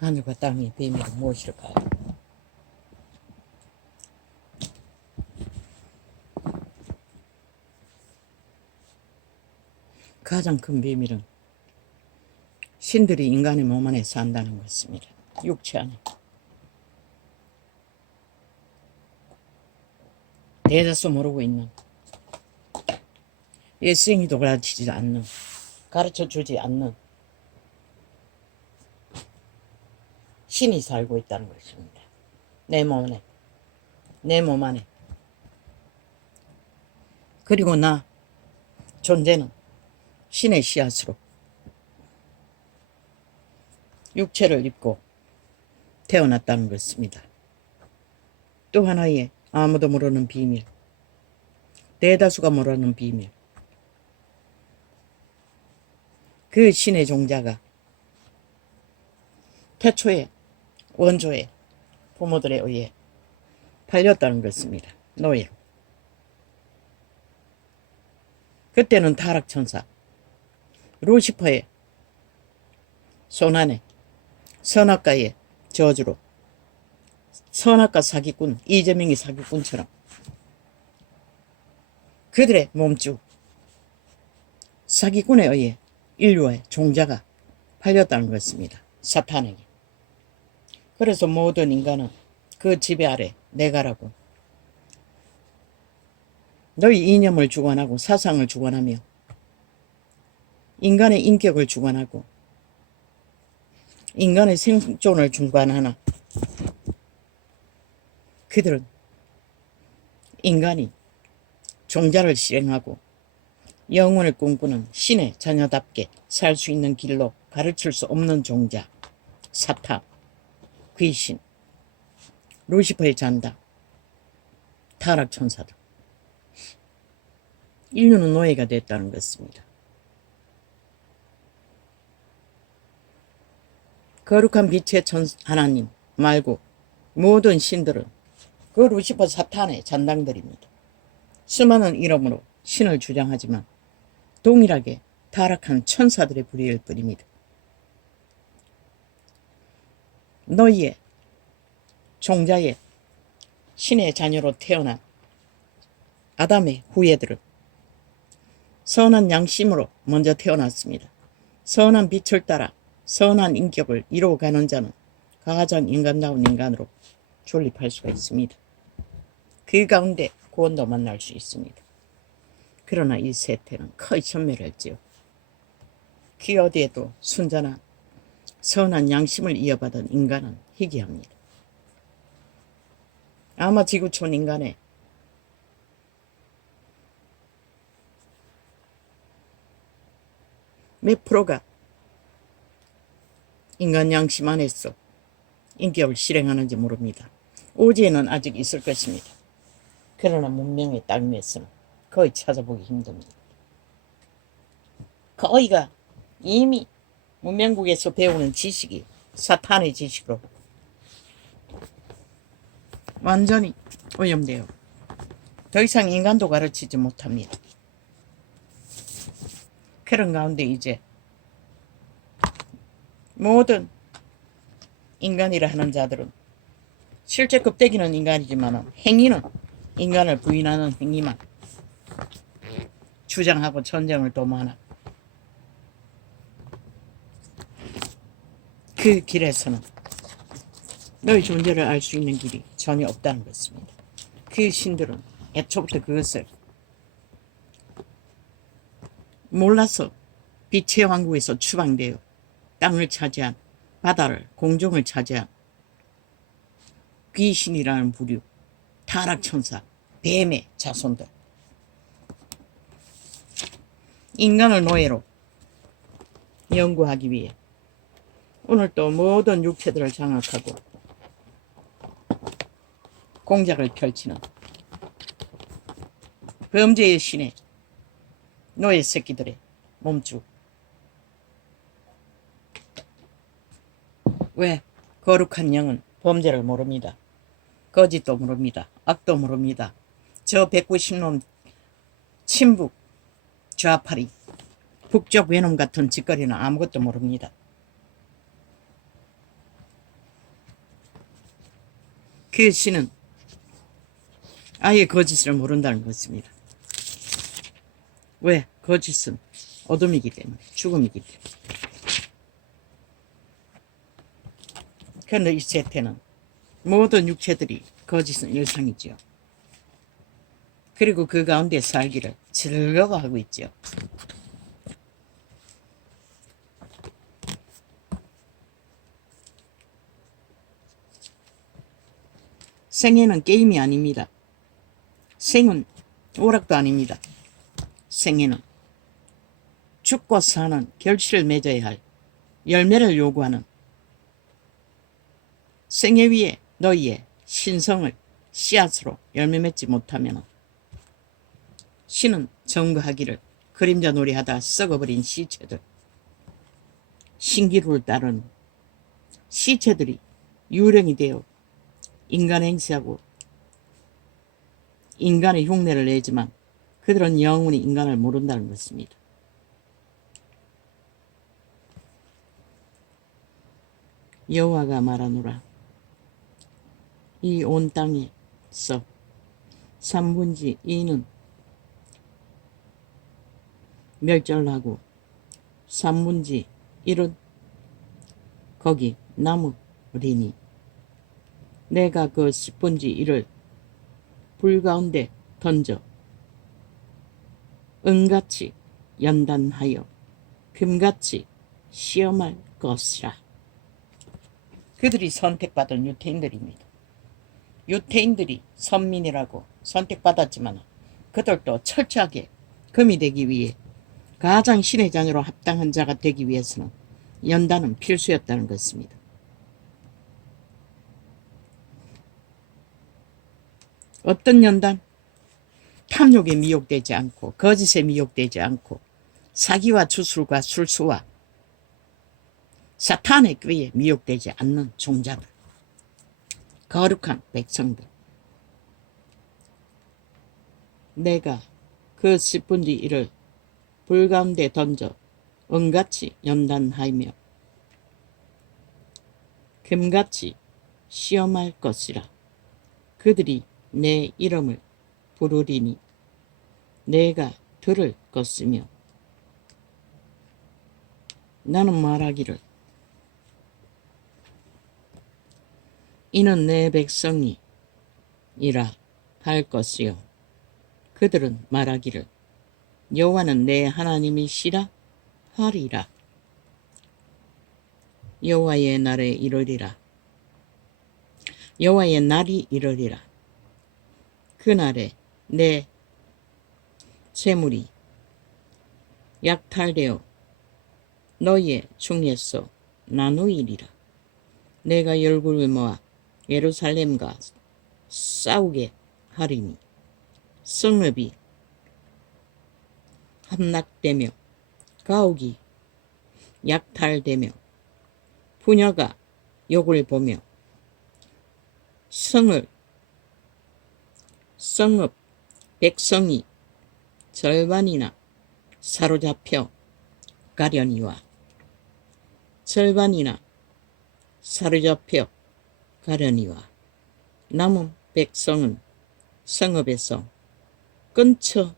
하늘과 땅의 비밀은 무엇일까요? 가장 큰 비밀은 신들이 인간의 몸 안에 산다는 것입니다. 육체 안에. 대다수 모르고 있는, 일생이도 가르치지 않는, 가르쳐주지 않는 신이 살고 있다는 것입니다. 내 몸 안에, 내 몸 안에. 그리고 나 존재는 신의 씨앗으로 육체를 입고 태어났다는 것입니다. 또 하나의 아무도 모르는 비밀, 대다수가 모르는 비밀. 그 신의 종자가 태초에 원조에 부모들에 의해 팔렸다는 것입니다. 노예로. 그때는 타락천사 루시퍼의 손안에 선악과의 저주로, 선악과 사기꾼 이재명이 사기꾼처럼 그들의 몸주 사기꾼에 의해 인류의 종자가 팔렸다는 것입니다. 사탄에게. 그래서 모든 인간은 그 지배 아래 내가라고 너희 이념을 주관하고 사상을 주관하며 인간의 인격을 주관하고 인간의 생존을 주관하나 그들은 인간이 종자를 실행하고 영혼을 꿈꾸는 신의 자녀답게 살 수 있는 길로 가르칠 수 없는 종자, 사탄, 귀신, 루시퍼의 잔다, 타락천사들. 인류는 노예가 됐다는 것입니다. 거룩한 빛의 하나님 말고 모든 신들은 그 루시퍼 사탄의 잔당들입니다. 수많은 이름으로 신을 주장하지만 동일하게 타락한 천사들의 부류일 뿐입니다. 너희의 종자의 신의 자녀로 태어난 아담의 후예들은 선한 양심으로 먼저 태어났습니다. 선한 빛을 따라 선한 인격을 이루어가는 자는 가장 인간다운 인간으로 존립할 수가 있습니다. 그 가운데 구원도 만날 수 있습니다. 그러나 이 세태는 거의 전멸했지요. 그 어디에도 순전한 선한 양심을 이어받은 인간은 희귀합니다. 아마 지구촌 인간의 몇 프로가 인간 양심 안에서 인격을 실행하는지 모릅니다. 오지에는 아직 있을 것입니다. 그러나 문명의 땅 위에서는 거의 찾아보기 힘듭니다. 거의가 이미 문명국에서 배우는 지식이 사탄의 지식으로 완전히 오염되어 더 이상 인간도 가르치지 못합니다. 그런 가운데 이제 모든 인간이라 하는 자들은 실제 껍데기는 인간이지만 행위는 인간을 부인하는 행위만 주장하고 전쟁을 도모하나 그 길에서는 너의 존재를 알 수 있는 길이 전혀 없다는 것입니다. 그 신들은 애초부터 그것을 몰라서 빛의 왕국에서 추방되어 땅을 차지한 바다를 공중을 차지한 귀신이라는 부류, 타락천사, 뱀의 자손들, 인간을 노예로 연구하기 위해 오늘 또 모든 육체들을 장악하고 공작을 펼치는 범죄의 신의 노예 새끼들의 몸주. 왜? 거룩한 영은 범죄를 모릅니다. 거짓도 모릅니다. 악도 모릅니다. 저 190놈 친북 좌파리 북쪽 외놈 같은 짓거리는 아무것도 모릅니다. 그 신은 아예 거짓을 모른다는 것입니다. 왜? 거짓은 어둠이기 때문에, 죽음이기 때문에. 그런데 이 세태는 모든 육체들이 거짓은 일상이지요. 그리고 그 가운데 살기를 즐거워하고 있지요. 생애는 게임이 아닙니다. 생은 오락도 아닙니다. 생애는 죽고 사는 결실을 맺어야 할 열매를 요구하는 생애 위에 너희의 신성을 씨앗으로 열매 맺지 못하면 신은 정거하기를 그림자 놀이하다 썩어버린 시체들, 신기루를 따르는 시체들이 유령이 되어 인간 행세하고 인간의 흉내를 내지만 그들은 영원히 인간을 모른다는 것입니다. 여호와가 말하노라. 이 온 땅에서 3분의 2는 멸절하고 3분의 1은 거기 남으리니 내가 그 10분의 1을 불 가운데 던져 은같이 연단하여 금같이 시험할 것이라. 그들이 선택받은 유태인들입니다. 유태인들이 선민이라고 선택받았지만 그들도 철저하게 금이 되기 위해 가장 신의 자녀로 합당한 자가 되기 위해서는 연단은 필수였다는 것입니다. 어떤 연단? 탐욕에 미혹되지 않고 거짓에 미혹되지 않고 사기와 주술과 술수와 사탄의 꾀에 미혹되지 않는 종자들, 거룩한 백성들. 내가 그 10분의 1을 불 가운데 던져 은같이 연단하며 금같이 시험할 것이라. 그들이 내 이름을 부르리니 내가 들을 것이며 나는 말하기를 이는 내 백성이라 할 것이요 그들은 말하기를 여호와는 내 하나님이시라 하리라. 여호와의 날에 이르리라. 여호와의 날이 이르리라. 그날에 내 재물이 약탈되어 너희의 중에서 나누이리라. 내가 열국을 모아 예루살렘과 싸우게 하리니 성읍이 함락되며 가옥이 약탈되며 부녀가 욕을 보며 성읍 백성이 절반이나 사로잡혀 가려니와 절반이나 사로잡혀 가려니와 남은 백성은 성읍에서 끊쳐지지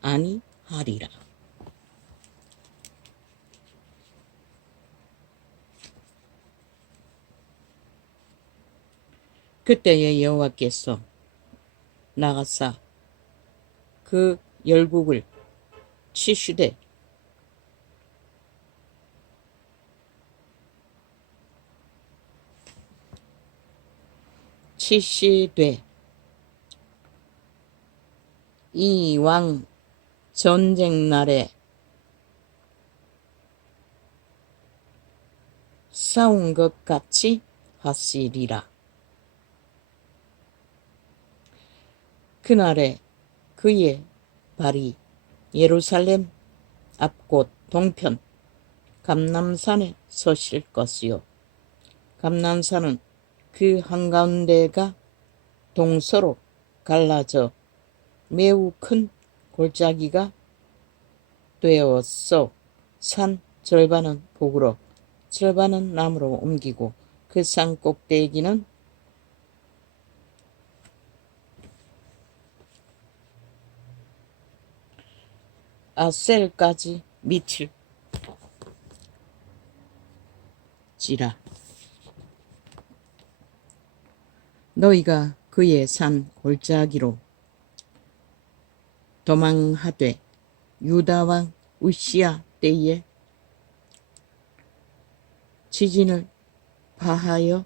아니하리라. 그때에 여호와께서 나가사 그 열국을 치시되 이 왕 전쟁 날에 싸운 것 같이 하시리라. 그날에 그의 발이 예루살렘 앞곳 동편 감람산에 서실 것이요 감람산은 그 한가운데가 동서로 갈라져 매우 큰 골짜기가 되었어. 산 절반은 북으로 절반은 남으로 옮기고 그 산 꼭대기는 아셀까지 미칠지라. 너희가 그의 산 골짜기로 도망하되 유다 왕 우시야 때에 지진을 파하여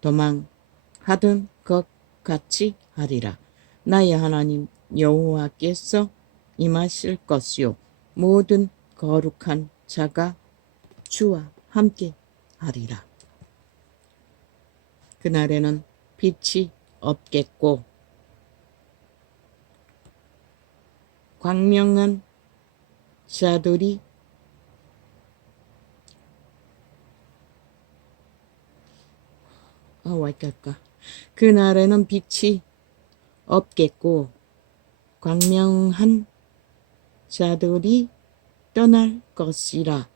도망하던 것 같이 하리라. 나의 하나님 여호와께서 임하실 것이요 모든 거룩한 자가 주와 함께 하리라. 그날에는 빛이 없겠고 광명한 자들이 그날에는 빛이 없겠고 광명한 자들이 떠날 것이라.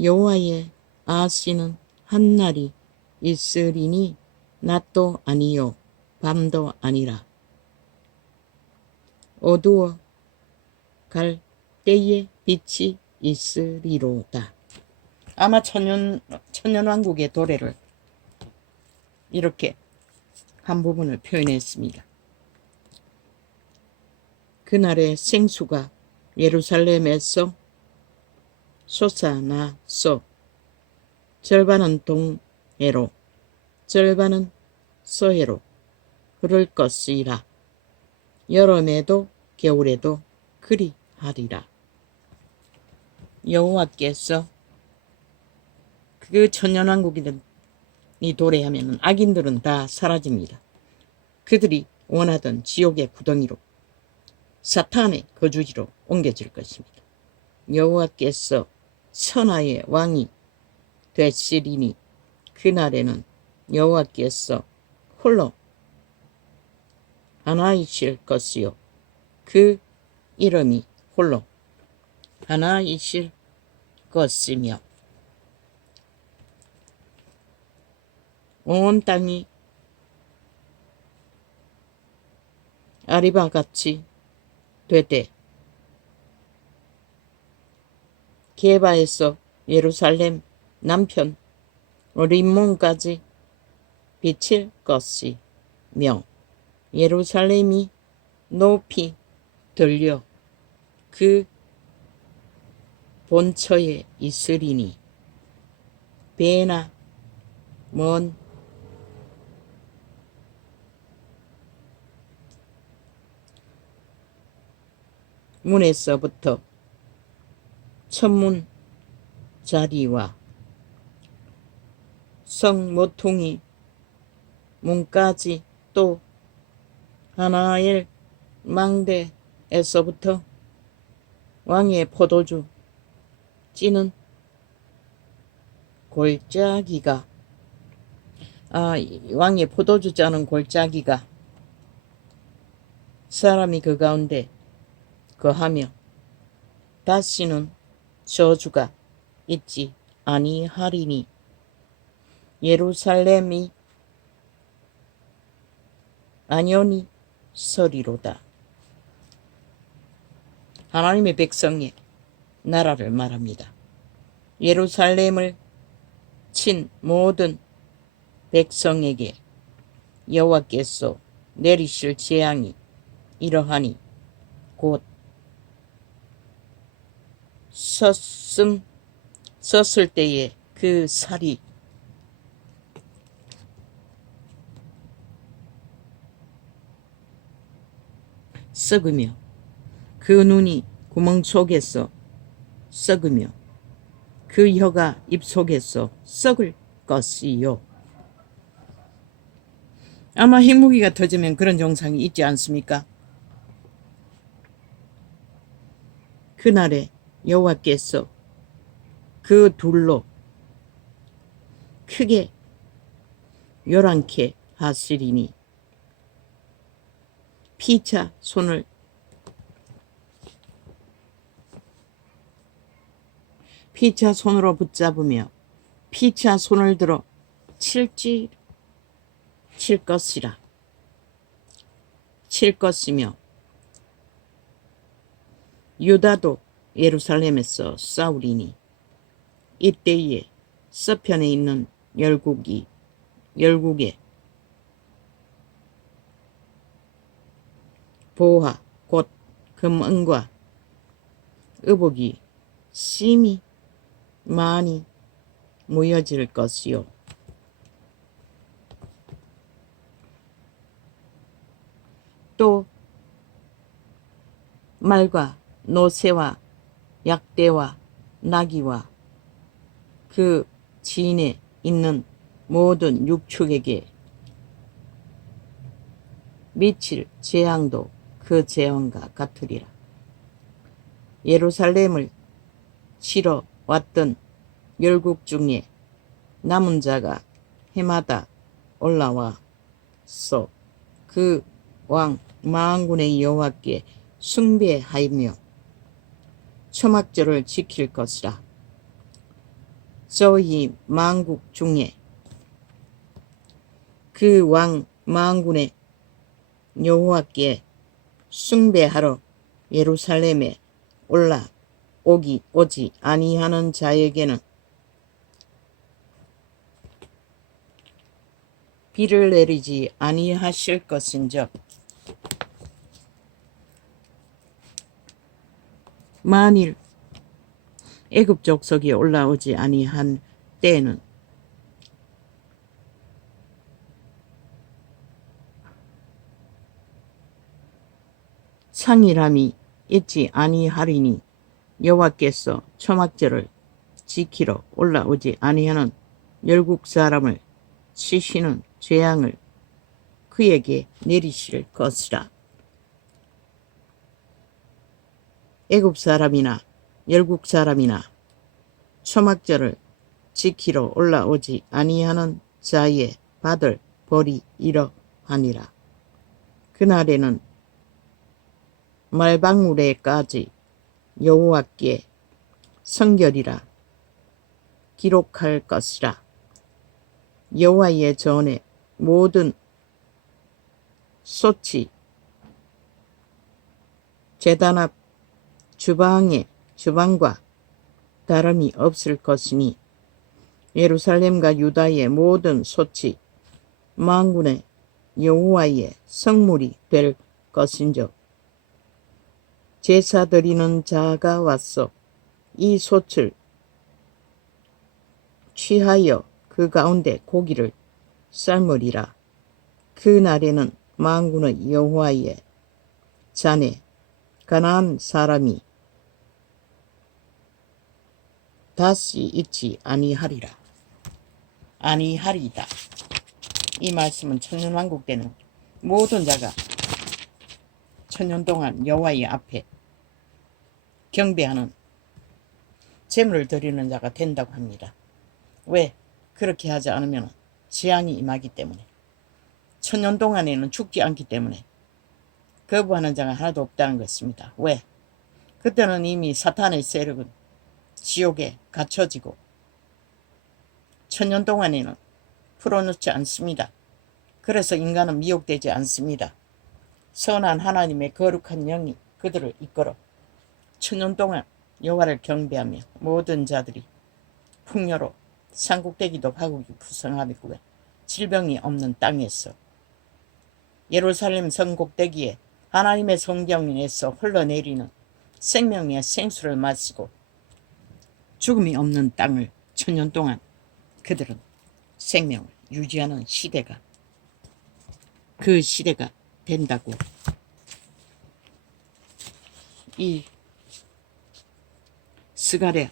여호와의 아시는 한 날이 있으리니 낮도 아니요 밤도 아니라. 어두워 갈 때에 빛이 있으리로다. 아마 천년왕국의 도래를 이렇게 한 부분을 표현했습니다. 그날의 생수가 예루살렘에서 솟아나서 절반은 동해로 절반은 서해로 흐를 것이라. 여름에도 겨울에도 그리하리라. 여호와께서 그 천년왕국이 도래하면 악인들은 다 사라집니다. 그들이 원하던 지옥의 구덩이로 사탄의 거주지로 옮겨질 것입니다. 여호와께서 천하의 왕이 되시리니 그날에는 여호와께서 홀로 하나이실 것이요 그 이름이 홀로 하나이실 것이며 온 땅이 아리바같이 되되 게바에서 예루살렘 남편 림몬까지 비칠 것이며 예루살렘이 높이 들려 그 본처에 있으리니 배나 먼 문에서부터 천문 자리와 성 모퉁이 문까지 또 하나엘 망대에서부터 왕의 포도주 찌는 골짜기가 왕의 포도주 짜는 골짜기가 사람이 그 가운데 거하며 다시는 저주가 있지 아니하리니 예루살렘이 안연히 서리로다. 하나님의 백성의 나라를 말합니다. 예루살렘을 친 모든 백성에게 여호와께서 내리실 재앙이 이러하니 곧 섰을 때에 그 살이 썩으며 그 눈이 구멍 속에서 썩으며 그 혀가 입 속에서 썩을 것이요. 아마 핵무기가 터지면 그런 정상이 있지 않습니까? 그날에 여호와께서 그 둘로 크게 요란케 하시리니 피차 손을 피차 손으로 붙잡으며 피차 손을 들어 칠 것이라. 칠 것이며 유다도 예루살렘에서 싸우리니 이때에 서편에 있는 열국에 보화 곧 금은과 의복이 심히 많이 모여질 것이요 또 말과 노새와 약대와 나귀와 그 진에 있는 모든 육축에게 미칠 재앙도 그 재앙과 같으리라. 예루살렘을 치러 왔던 열국 중에 남은 자가 해마다 올라와서 그 왕 만군의 여호와께 숭배하며 초막절을 지킬 것이라. 저희 만국 중에 그 왕 만군의 여호와께 숭배하러 예루살렘에 오지 아니하는 자에게는 비를 내리지 아니하실 것인즉 만일 애굽 족속이 올라오지 아니한 때에는 상일함이 있지 아니하리니 여호와께서 초막절을 지키러 올라오지 아니하는 열국 사람을 치시는 재앙을 그에게 내리실 것이라. 애굽 사람이나 열국 사람이나 초막절을 지키러 올라오지 아니하는 자의 받을 벌이 이러하니라. 그날에는 말방울에까지 여호와께 성결이라 기록할 것이라. 여호와의 전에 모든 솥이 제단 앞 주방과 다름이 없을 것이니 예루살렘과 유다의 모든 솥이 만군의 여호와의 성물이 될 것인즉 제사 드리는 자가 와서 이 솥을 취하여 그 가운데 고기를 삶으리라. 그 날에는 만군의 여호와의 잔에 가나안 사람이 다시 있지 아니하리라. 아니하리다. 이 말씀은 천년왕국 때는 모든 자가 천년 동안 여호와의 앞에 경배하는 제물을 드리는 자가 된다고 합니다. 왜? 그렇게 하지 않으면 재앙이 임하기 때문에, 천년 동안에는 죽지 않기 때문에 거부하는 자가 하나도 없다는 것입니다. 왜? 그때는 이미 사탄의 세력은 지옥에 갇혀지고 천년 동안에는 풀어놓지 않습니다. 그래서 인간은 미혹되지 않습니다. 선한 하나님의 거룩한 영이 그들을 이끌어 천년 동안 여호와를 경배하며 모든 자들이 풍요로 산꼭대기도 가국이 부성하며 질병이 없는 땅에서 예루살렘 성곡대기에 하나님의 성경에서 흘러내리는 생명의 생수를 마시고 죽음이 없는 땅을 천년 동안 그들은 생명을 유지하는 시대가, 그 시대가 된다고 이 스가랴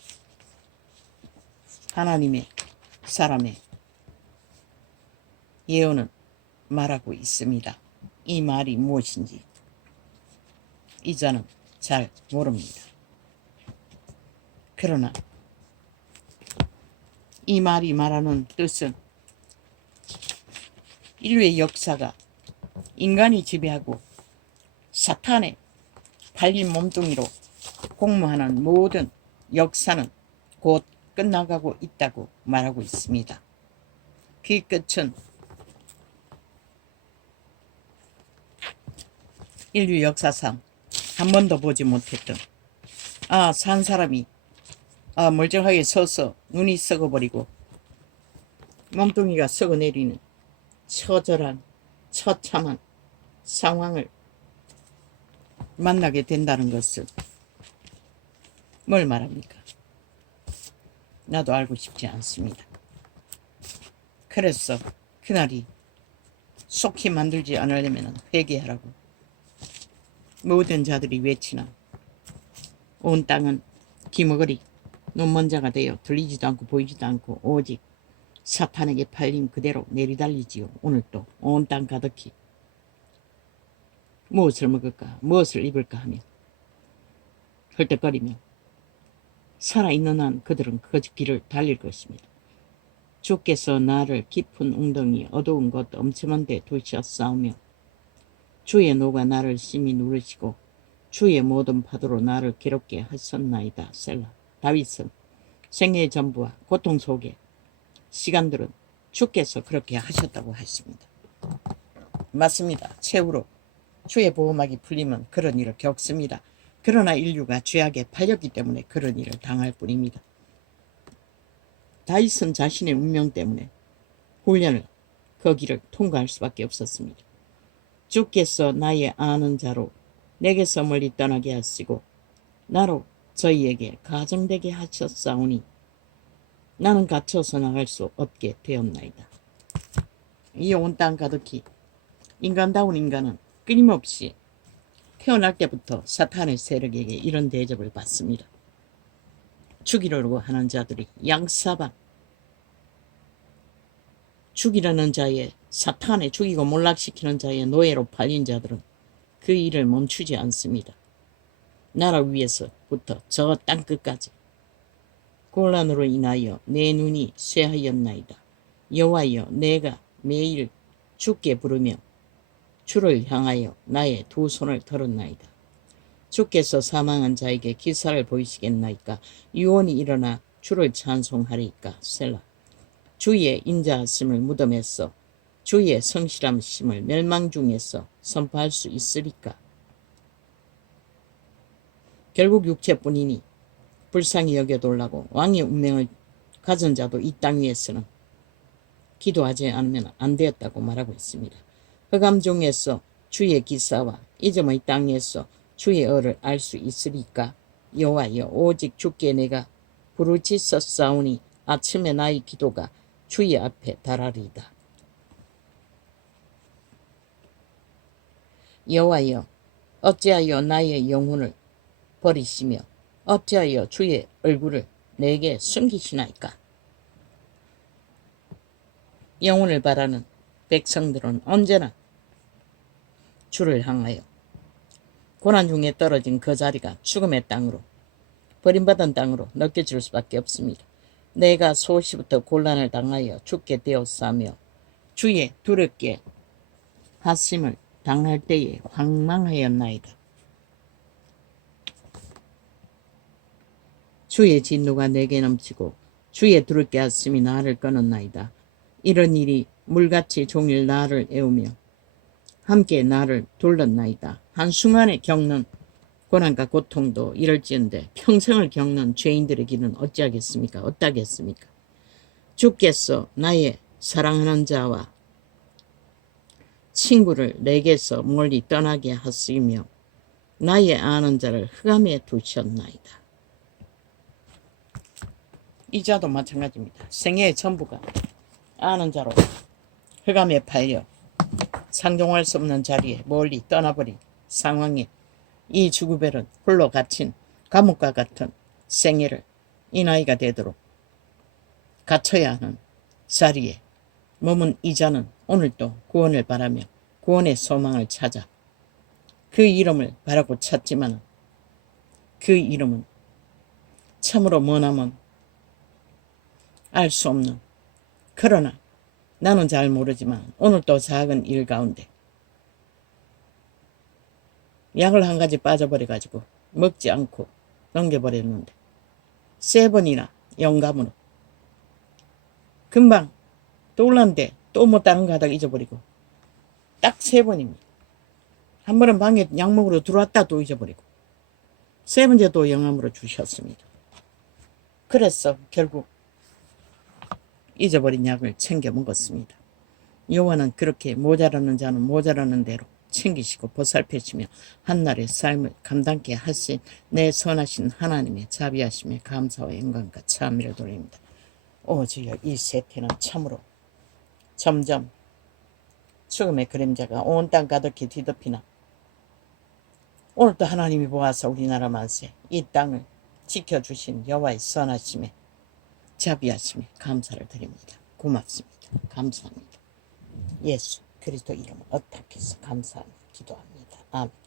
하나님의 사람의 예언은 말하고 있습니다. 이 말이 무엇인지 이자는 잘 모릅니다. 그러나 이 말이 말하는 뜻은 인류의 역사가 인간이 지배하고 사탄의 팔린 몸뚱이로 공모하는 모든 역사는 곧 끝나가고 있다고 말하고 있습니다. 그 끝은 인류 역사상 한 번도 보지 못했던 산 사람이 멀쩡하게 서서 눈이 썩어버리고 몸뚱이가 썩어내리는 처절한 처참한 상황을 만나게 된다는 것을 뭘 말합니까? 나도 알고 싶지 않습니다. 그래서 그날이 속히 만들지 않으려면 회개하라고 모든 자들이 외치나 온 땅은 기머거리 눈먼자가 되어 들리지도 않고 보이지도 않고 오직 사탄에게 팔림 그대로 내리달리지요. 오늘 또 온 땅 가득히 무엇을 먹을까 무엇을 입을까 하며 헐떡거리며 살아있는 한 그들은 그 길을 달릴 것입니다. 주께서 나를 깊은 웅덩이 어두운 곳 엄청한 데 두셨사오며 주의 노가 나를 심히 누르시고 주의 모든 파도로 나를 괴롭게 하셨나이다. 셀라. 다윗은 생애의 전부와 고통 속에 시간들은 주께서 그렇게 하셨다고 했습니다. 맞습니다. 최후로 주의 보호막이 풀리면 그런 일을 겪습니다. 그러나 인류가 죄악에 팔렸기 때문에 그런 일을 당할 뿐입니다. 다윗은 자신의 운명 때문에 훈련을 그 길을 통과할 수밖에 없었습니다. 주께서 나의 아는 자로 내게서 멀리 떠나게 하시고 나로 저희에게 가정되게 하셨사오니 나는 갇혀서 나갈 수 없게 되었나이다. 이 온 땅 가득히 인간다운 인간은 끊임없이 태어날 때부터 사탄의 세력에게 이런 대접을 받습니다. 죽이려고 하는 자들이 양사방 죽이려는 자의 사탄에 죽이고 몰락시키는 자의 노예로 팔린 자들은 그 일을 멈추지 않습니다. 나라 위에서부터 저 땅끝까지 곤란으로 인하여 내 눈이 쇠하였나이다. 여호와여 내가 매일 주께 부르며 주를 향하여 나의 두 손을 들었나이다. 주께서 사망한 자에게 기사를 보이시겠나이까. 유언이 일어나 주를 찬송하리이까. 셀라. 주의 인자하심을 무덤에서 주의 성실함심을 멸망 중에서 선포할 수 있으리까. 결국 육체뿐이니 불쌍히 여겨돌라고 왕의 운명을 가진 자도 이 땅 위에서는 기도하지 않으면 안 되었다고 말하고 있습니다. 흑암 중에서 주의 기사와 이점의 땅에서 주의 얼을 알 수 있으리까. 여호와여 오직 주께 내가 부르짖었사오니 아침에 나의 기도가 주의 앞에 달하리이다. 여호와여 어찌하여 나의 영혼을 버리시며 어찌하여 주의 얼굴을 내게 숨기시나이까. 영혼을 바라는 백성들은 언제나 주를 향하여 고난 중에 떨어진 그 자리가 죽음의 땅으로 버림받은 땅으로 느껴질 수밖에 없습니다. 내가 소시부터 곤란을 당하여 죽게 되었사며 주의 두렵게 하심을 당할 때에 황망하였나이다. 주의 진노가 내게 넘치고 주의 두렵게 하심이 나를 끊었나이다. 이런 일이 물같이 종일 나를 애우며 함께 나를 둘렀나이다. 한순간에 겪는 고난과 고통도 이럴지언데 평생을 겪는 죄인들의 길은 어찌하겠습니까? 어떠하겠습니까? 주께서 나의 사랑하는 자와 친구를 내게서 멀리 떠나게 하시며 나의 아는 자를 흑암에 두셨나이다. 이 자도 마찬가지입니다. 생애의 전부가 아는 자로 흑암에 팔려 상종할 수 없는 자리에 멀리 떠나버린 상황에 이 주구벨은 홀로 갇힌 감옥과 같은 생애를 이 나이가 되도록 갇혀야 하는 자리에 머문 이 자는 오늘도 구원을 바라며 구원의 소망을 찾아 그 이름을 바라고 찾지만 그 이름은 참으로 머나먼 알 수 없는, 그러나 나는 잘 모르지만 오늘도 작은 일 가운데 약을 한 가지 빠져버려가지고 먹지 않고 넘겨버렸는데 3번이나 영감으로 금방 또 올랐는데 또 뭐 다른 거 하다가 잊어버리고 딱 3번입니다. 한 번은 방에 약 먹으러 들어왔다 또 잊어버리고 3번째도 영암으로 주셨습니다. 그래서 결국 잊어버린 약을 챙겨 먹었습니다. 여호와는 그렇게 모자라는 자는 모자라는 대로 챙기시고 보살펴시며 한날의 삶을 감당케 하신 내 선하신 하나님의 자비하심에 감사와 영광과 찬미를 돌립니다. 오 주여, 이 세태는 참으로 점점 죽음의 그림자가 온 땅 가득히 뒤덮이나 오늘도 하나님이 보아서 우리나라 만세 이 땅을 지켜주신 여호와의 선하심에 자비하심에 감사를 드립니다. 고맙습니다. 감사합니다. 예수 그리스도 이름을 어탁해서 감사합니다. 기도합니다. 아멘.